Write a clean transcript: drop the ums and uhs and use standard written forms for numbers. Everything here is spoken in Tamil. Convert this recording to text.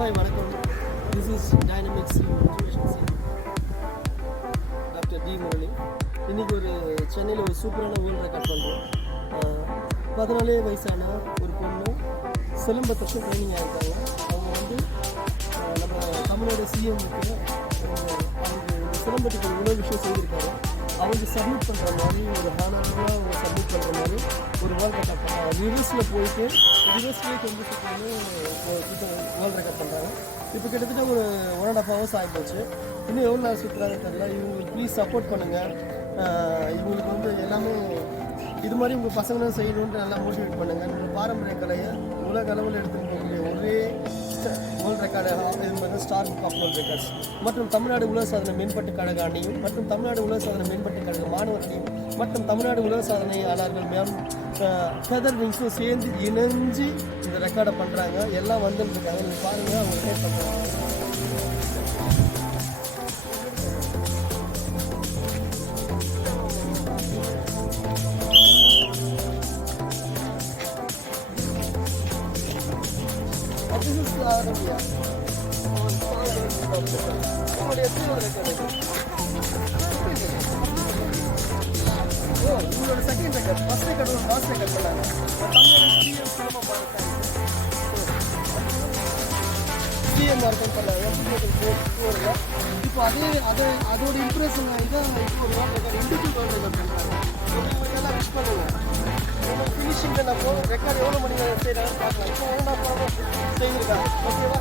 ஹாய் வணக்கம். This is dynamics motivation doctor D Murali. இன்றைக்கி ஒரு சென்னையில் ஒரு சூப்பரான வேர்ல்ட் ரெக்கார்ட் பண்ணுறோம். 14 வயசான ஒரு பொண்ணு சிலம்பத்துக்கு ட்ரைனிங் ஆகிருக்காங்க. அவங்க வந்து நம்ம தமிழோட சிஎம்முக்கு அவங்க சிலம்பத்துக்கு இவ்வளோ விஷயம் செய்திருக்காங்க. அவங்க சப்மிட் பண்ணுற மாதிரி ஒரு ஹானராக அவங்க சப்மிட் பண்ணுற மாதிரி ஒரு வேர்ல்ட் ரெக்கார்ட் பண்ணுறாங்க. ரிவர்ஸில் போயிட்டு ரிவர்ஸ்லேயே கொண்டு வேர்ல்ட் ரெக்கார்ட் பண்ணுறாங்க. இப்போ கிட்டத்தட்ட ஒரு 1.5 hours ஆகிப்போச்சு. இன்னும் எவ்வளோ நாள் சுற்றுறாங்கன்னு தெரியல. இவங்களுக்கு ப்ளீஸ் சப்போர்ட் பண்ணுங்கள். இவங்களுக்கு வந்து எல்லாமே இது மாதிரி உங்கள் பசங்களும் செய்யணுன்ட்டு நல்லா மோட்டிவேட் பண்ணுங்கள். நம்ம பாரம்பரிய கலையை உலக அளவில் எடுத்துகிட்டு போகக்கூடிய ஒரே வேர்ல்ட் ரெக்கார்டாக இருந்தது star book of world records மற்றும் தமிழ்நாடு உலக சாதனை மேம்பட்டு கழக அணியும் மற்றும் தமிழ்நாடு உலக சாதனை மேம்பட்டு கழக மாணவர் அணியும் மற்றும் தமிழ்நாடு உலக சாதனையாளர்கள் மேலும் ஃபெதர் விங்ஸும் சேர்ந்து இணைஞ்சு இந்த ரெக்கார்டை பண்ணுறாங்க. எல்லாம் வந்துட்டு இருக்காங்க. நீங்கள் பாருங்கள், அவங்க ஷேர் பண்ணுறாங்க. This is Arabia. உங்களுடைய உங்களோட செகண்ட் ரெக்கார்ட், ஃபர்ஸ்ட் ரெக்கார்ட் ஒரு லாஸ்ட் ரெக்கார்ட் பண்ணாங்க. தமிழ் சிஎம் மார்க்கெட் பண்ணாங்க. இப்போ அதோட இம்ப்ரெஷன் இதான் இப்போ ஒரு world record individual world record பண்ணுறாங்க. இதெல்லாம் விஷ் பண்ணுவோம். ஃபினிஷிங்கில் நம்ம ரெக்கார்ட் எவ்வளோ மணி நேரம் செய்கிறாங்கன்னு பார்க்கலாம். இப்போ 1.5 hours செய்திருக்காங்க. ஓகேவா?